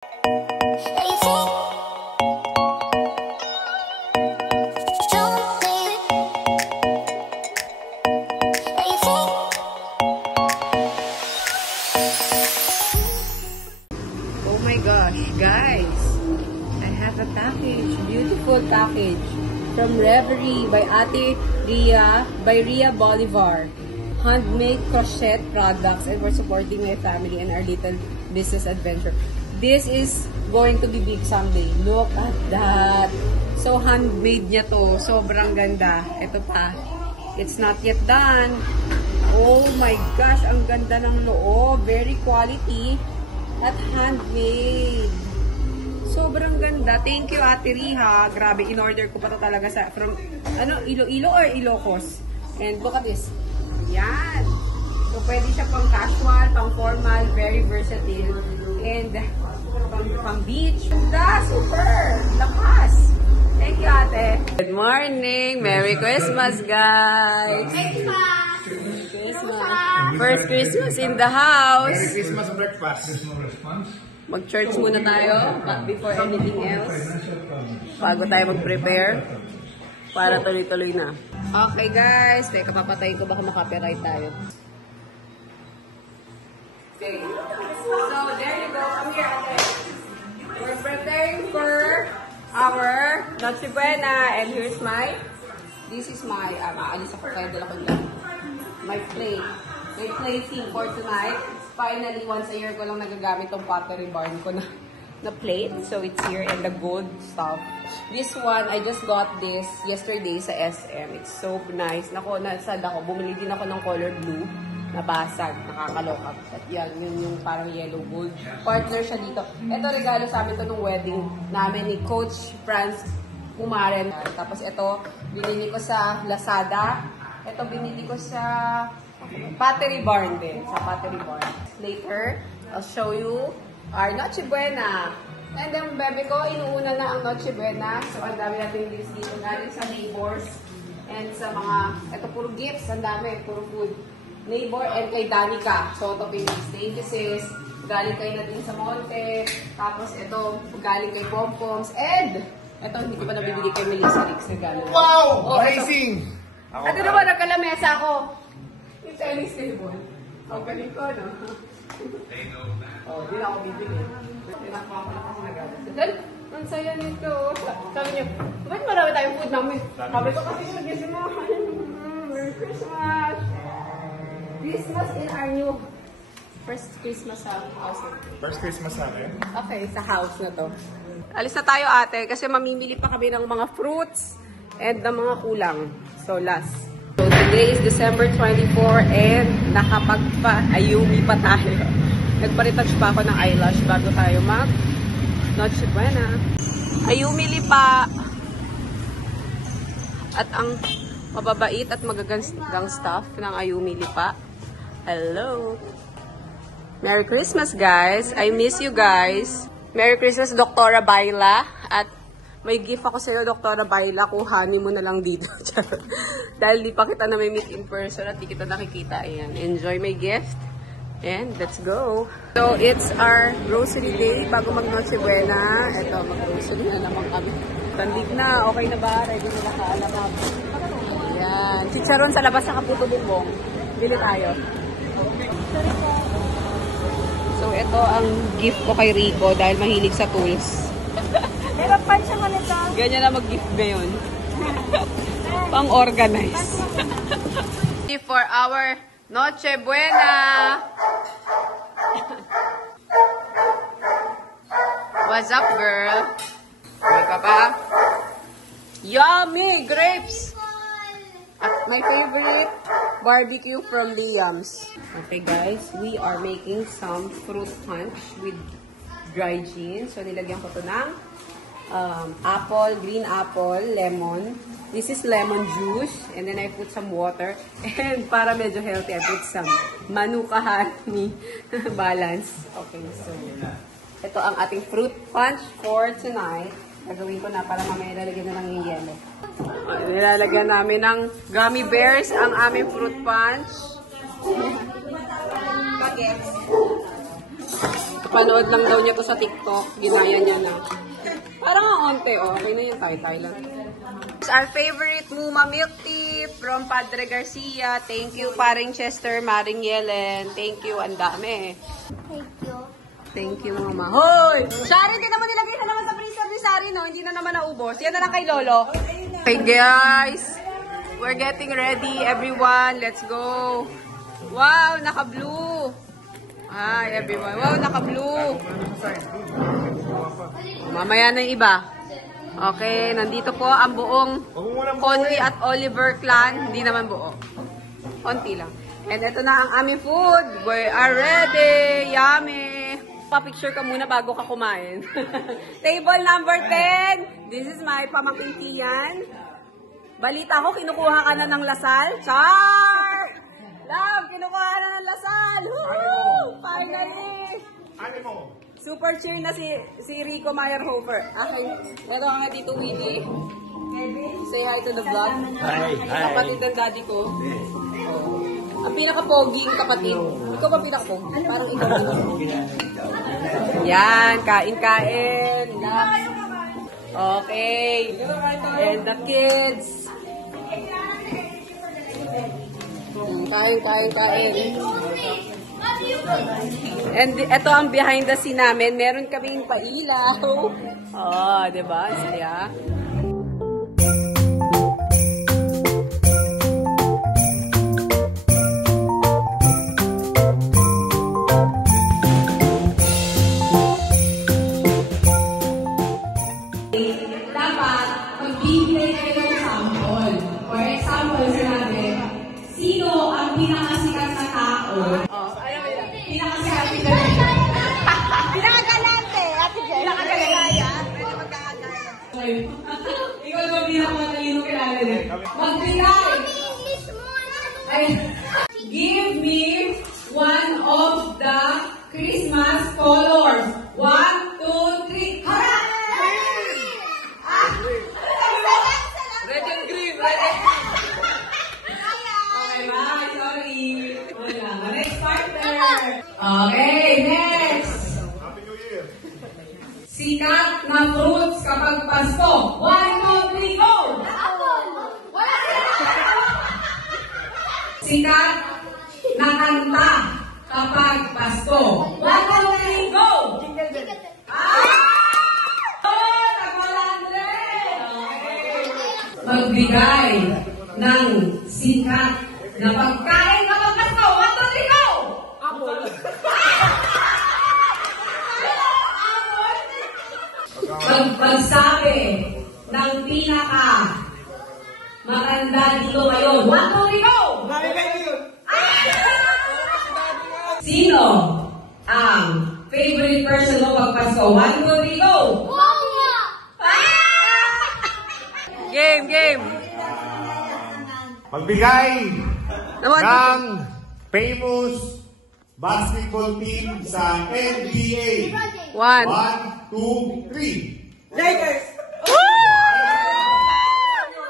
Oh my gosh, guys! I have a package, beautiful package from Reverie by Ate Ria, by Ria Bolivar. Handmade crochet products, and we're supporting my family and our little business adventure. This is going to be big someday. Look at that! So handmade niya to. Sobrang ganda. Ito pa. It's not yet done. Oh my gosh! Ang ganda ng loob. Very quality. At handmade. Sobrang ganda. Thank you, Ate Riha. Grabe, in-order ko pa to talaga sa, from, Iloilo or Ilocos. And look at this. Yan. So, pwede siya pang casual, pang formal, very versatile. And, pang beach. Ganda, super. Lakas. Thank you, Ate. Good morning. Merry Christmas, guys. First Christmas in the house. Merry Christmas breakfast. Mag-church muna tayo before anything else. Bago tayo mag-prepare para tuloy-tuloy na. Okay guys, teka papatayin ko baka makapiright tayo. Okay. So there you go. Come here, Ate. We're preparing for our Noche Buena, and here's my, this is my, maalis ako kaya dala ko lang. My plate. My plating for tonight. Finally, once a year ko lang nagagamit tong Pottery Barn ko na plate. So, it's here and the gold stuff. This one, I just got this yesterday sa SM. It's so nice. Nako, nasad ako. Bumili din ako ng color blue na basag. Nakakaloka. At yan, yun yung parang yellow gold. Partner siya dito. Ito, regalo sa amin to nung wedding namin ni Coach Franz Umaren. Tapos ito, binili ko sa Lazada. Ito, binili ko sa Pottery Barn din. Sa Pottery Barn. Later, I'll show you our Noche Buena. And then, bebe ko, inuuna na ang Noche Buena. So, ang dami natin gifts dito. Galing sa neighbors. And sa mga, ito puro gifts. Ang dami, puro food. Neighbor and kay Danica. So, ito pinis. Thank you, sis. Galing kay Nadine sa Monte. Tapos, ito, galing kay Pompoms. And, ito, hindi ko pa nabibili kay Melissa Rix. Wow! Oh, amazing! Ito naman, nagkalamesa ako. Yung Chinese table. Ang galing ko, no? Oh, di na ako bibili. Tinakpa ko na kasi nag-alas. Then, ang saya nito. Sabi niyo, ba't marami tayong food namin? Sabi ko kasi nagising mo. Merry Christmas! Christmas in our new first Christmas sa house. First Christmas natin? Okay, sa house na to. Alis na tayo, ate, kasi mamimili pa kami ng mga fruits and ng mga kulang. So, last. So, today is December 24 and nakapagpa-ayumi pa tayo. Nagpa-retouch pa ako ng eyelash bago tayo mag-Noche Buena. Ayumi lipa. At ang mababait at magagang staff ng Ayumi lipa. Hello! Merry Christmas, guys! I miss you guys! Merry Christmas, Doktora Baila. At may gift ako sa'yo, Doktora Baila. Kuhanin mo na lang dito. Dahil di pa kita na may meet in person at di kita nakikita. Ayan. Enjoy my gift. And let's go. So, it's our grocery day bago mag-Noche Buena. Ito, mag-grocery na naman kami. Tandig na. Okay na ba? Ready na nakaalamap. Ayan. Chicharon sa labas sa Kaputo Bumbong. Bili tayo. So, ito ang gift ko kay Rico dahil mahilig sa tools. Meron pa siya nito. Ganyan na mag-gift ngayon. Pang-organize. For our Noche Buena! What's up, girl? May ka pa? Yummy! Grapes! At my favorite, barbecue from Liam's. Okay, guys. We are making some fruit punch with dry gin. So, nilagyan ko to ng apple, green apple, lemon. This is lemon juice. And then I put some water. And para medyo healthy, I put some manuka honey balance. Okay, so ito ang ating fruit punch for tonight. Gagawin ko na para mamaya lalagyan na lang yung yellow. Nilalagyan namin ng gummy bears ang aming fruit punch. Bagets. Panood lang daw niya to sa TikTok. Ginaya niya na. Parang ang onte, oh. Okay na yung tay-tay lang. Our favorite Muma milk tea from Padre Garcia. Thank you, paring Chester, Maring Yellen. Thank you, ang dami. Thank you. Thank you, Mama. Hoy! Shari, hindi naman nilagay na naman sa freezer ni Shari, no? Hindi na naman naubos. Yan na lang kay Lolo. Okay, guys. We're getting ready, everyone. Let's go. Wow, naka-blue. Hi, everyone. Wow, naka-blue. Mamaya na yung iba. Okay, nandito po ang buong Conwy at Oliver clan. Hindi naman buo. Konti lang. And ito na ang aming food. We are ready. Yummy. Pa-picture ka muna bago ka kumain. Table number 10. This is my pamangking Tian. Balita ko, kinukuha ka na ng lasal. Char! Love, kinukuha ka na ng lasal. Woo! Finally! Animo. Super cheer na si Rico Meyerhofer. Okay. Ito nga dito, Willie. Say hi to the vlog. Hi, Kapatid ng daddy ko. Ang pinaka-poging kapatid. Ikaw ba pinaka-poging? Parang ikaw pinaka-poging. Yan, kain-kain. Okay. And the kids. Kain. And ito ang behind the scene namin. Meron kaming pailaw. Oh, diba? Saya. Dapat, magbibigay kayo ng sample. For example, sinabi, sino ang pinakasikat na tao? Pinakasikat na tao. Pinakagalante, Ate Jen. Pinakagalaya. Ikaw daw pinakamalino kilala rin. Magbigay. Ay, give me one of the Christmas colors. 1, 2, 3. Hara! Red and green. Okay, bye. Sorry. Wala. Next partner. Okay, next. Happy New Year. Sikat na fruits kapag Pasko. 1, 2, 3, go! Sikat na kanta kapag Pasko. 1, 2, 3, go! Magbigay ng sikat na pagkain kapag Pasko. 1, 2, 3, go! Magsabi ng pinaka maganda dito ngayon. 1, 2, 3, go! Sino ang favorite person mo pag Pasko? 1, 2, 3, go! Game! Magbigay Naman. ng famous basketball team sa NBA. 1. 1, 2, 3. Lakers!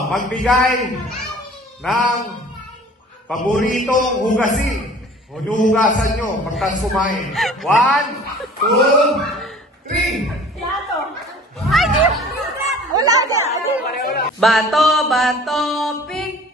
Magbigay ng paboritong hugasin. O hugasan nyo pagkas kumain. 1, 2, 3. Wala na. Bato, pick.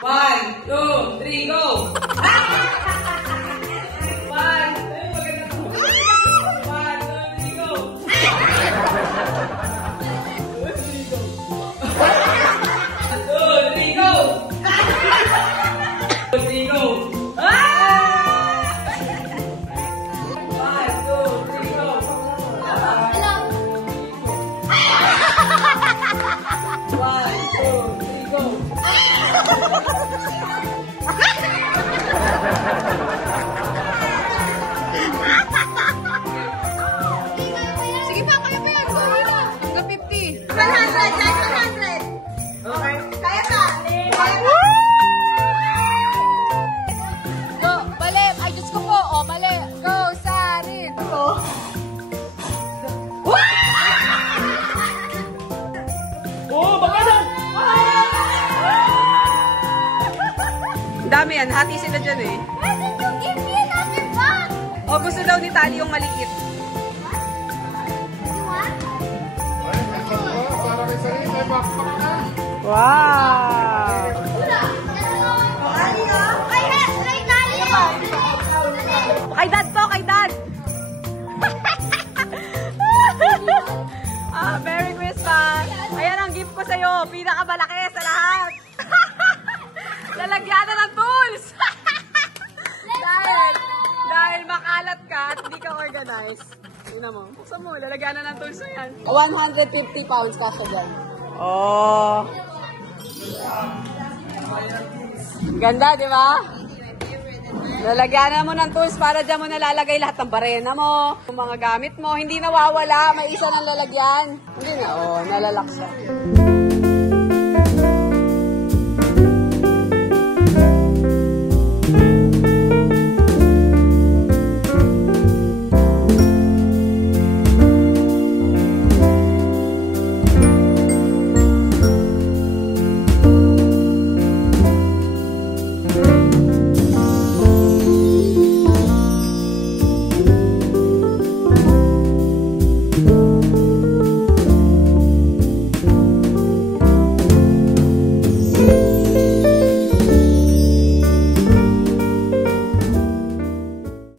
One, two, three, go! 1, 2, 3, go! 2, 3, go! 2, 3, go! Go! Ang dami yan. Hati sila dyan eh. Why did you give me another box? O, gusto daw ni Tali yung maliit. You want? Para may sarili, may backpack na. Wow! Kay Dad to, kay Dad! Merry Christmas! Ayan ang gift ko sa'yo. Pinakamalaki sa lahat. Lalagyan na ng tools! dahil makalat ka at hindi ka organized. Tingnan mo. Buksan mo, lalagyan na ng tools na yan. 150 pounds kasha dyan. Oh! Ganda, di ba? Lalagyan mo ng tools para dyan mo nalalagay lahat ng barena mo, yung mga gamit mo. Hindi nawawala, may isa ng lalagyan. Hindi na, oh, nalalak siya.